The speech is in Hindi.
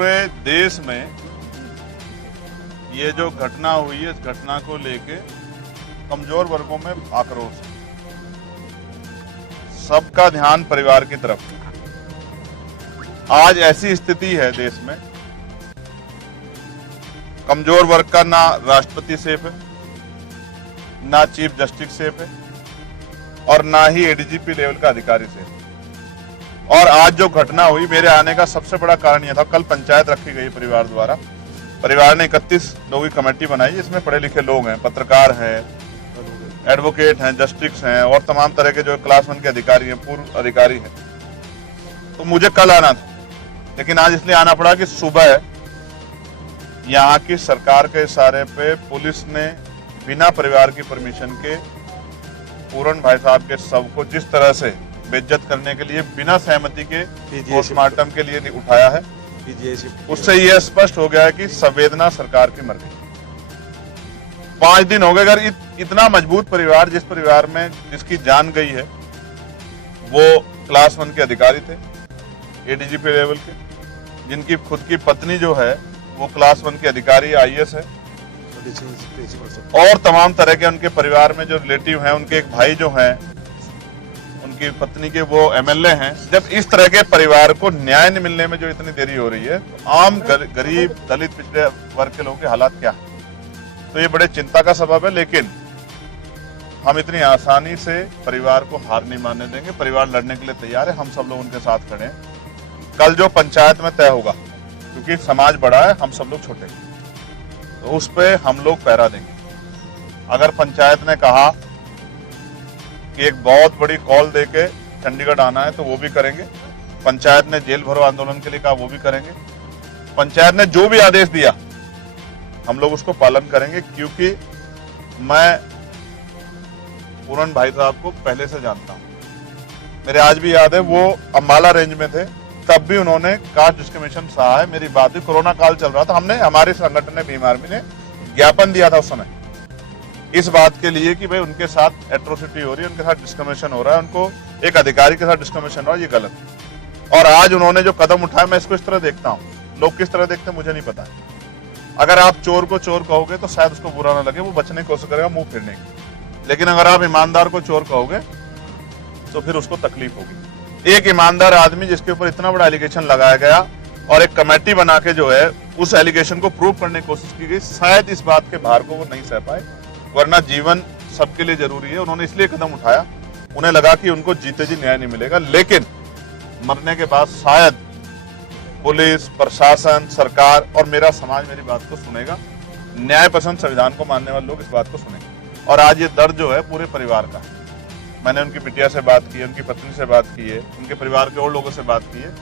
पूरे देश में ये जो घटना हुई है, इस घटना को लेके कमजोर वर्गों में आक्रोश है। सबका ध्यान परिवार की तरफ है। आज ऐसी स्थिति है देश में, कमजोर वर्ग का ना राष्ट्रपति सेफ है, ना चीफ जस्टिस सेफ है और ना ही एडीजीपी लेवल का अधिकारी सेफ है। और आज जो घटना हुई, मेरे आने का सबसे बड़ा कारण यह था, कल पंचायत रखी गई परिवार द्वारा। परिवार ने 31 लोगों की कमेटी बनाई, इसमें पढ़े लिखे लोग हैं, पत्रकार हैं, एडवोकेट हैं, जस्टिस हैं और तमाम तरह के जो क्लास 1 के अधिकारी हैं, पूर्व अधिकारी हैं। तो मुझे कल आना था, लेकिन आज इसलिए आना पड़ा कि सुबह यहाँ की सरकार के इशारे पे पुलिस ने बिना परिवार की परमिशन के पूरन भाई साहब के शव को जिस तरह से बेइज्जत करने के लिए बिना सहमति के पोस्टमार्टम के लिए उठाया है, उससे यह स्पष्ट हो गया है कि संवेदना सरकार की मर गई। 5 दिन हो गए। अगर इतना मजबूत परिवार, जिस परिवार में जिसकी जान गई है, वो क्लास 1 के अधिकारी थे, एडीजीपी लेवल के, जिनकी खुद की पत्नी जो है वो क्लास 1 के अधिकारी आईएएस है, और तमाम तरह के उनके परिवार में जो रिलेटिव हैं, उनके एक भाई जो हैं, उनकी पत्नी के वो एमएलए हैं। जब इस तरह के परिवार को न्याय नहीं मिलने में जो इतनी देरी हो रही है, तो आम गरीब दलित पिछड़े वर्ग के लोगों के हालात क्या है? तो ये बड़े चिंता का सबब है। लेकिन हम इतनी आसानी से परिवार को हार नहीं मानने देंगे। परिवार लड़ने के लिए तैयार है, हम सब लोग उनके साथ खड़े हैं। कल जो पंचायत में तय होगा, क्योंकि समाज बड़ा है, हम सब लोग छोटे, तो उस पे हम लोग पहरा देंगे। अगर पंचायत ने कहा कि एक बहुत बड़ी कॉल देके चंडीगढ़ आना है, तो वो भी करेंगे। पंचायत ने जेल भरो आंदोलन के लिए कहा, वो भी करेंगे। पंचायत ने जो भी आदेश दिया, हम लोग उसको पालन करेंगे, क्योंकि मैं पूरन भाई साहब को पहले से जानता हूं। मेरे आज भी याद है, वो अंबाला रेंज में थे, तब भी उन्होंने कास्ट डिस्क्रिमिनेशन सहा है। मेरी बात भी, कोरोना काल चल रहा था, हमने, हमारे संगठन ने, भीम आर्मी ने ज्ञापन दिया था उस समय इस बात के लिए कि भाई उनके साथ एट्रोसिटी हो रही है, उनके साथ डिस्क्रिमिनेशन हो रहा है, उनको एक अधिकारी के साथ डिस्क्रिमिनेशन हो रहा है, ये गलत है। और आज उन्होंने जो कदम उठाया, मैं इसको इस तरह देखता हूँ। लोग किस तरह देखते हैं मुझे नहीं पता। अगर आप चोर को चोर कहोगे तो शायद उसको बुरा ना लगे, वो बचने की कोशिश करेगा मुंह फेरने की। लेकिन अगर आप ईमानदार को चोर कहोगे तो फिर उसको तकलीफ होगी। एक ईमानदार आदमी जिसके ऊपर इतना बड़ा एलिगेशन लगाया गया और एक कमेटी बना के जो है उस एलिगेशन को प्रूव करने की कोशिश की गई, शायद इस बात के भार को वो नहीं सह पाए, वरना जीवन सबके लिए जरूरी है। उन्होंने इसलिए कदम उठाया, उन्हें लगा कि उनको जीते जी न्याय नहीं मिलेगा, लेकिन मरने के बाद शायद पुलिस, प्रशासन, सरकार और मेरा समाज मेरी बात को सुनेगा। न्याय पसंद, संविधान को मानने वाले लोग इस बात को सुनेंगे। और आज ये दर्द जो है पूरे परिवार का है। मैंने उनकी बिटिया से बात की है, उनकी पत्नी से बात की है, उनके परिवार के और लोगों से बात की है।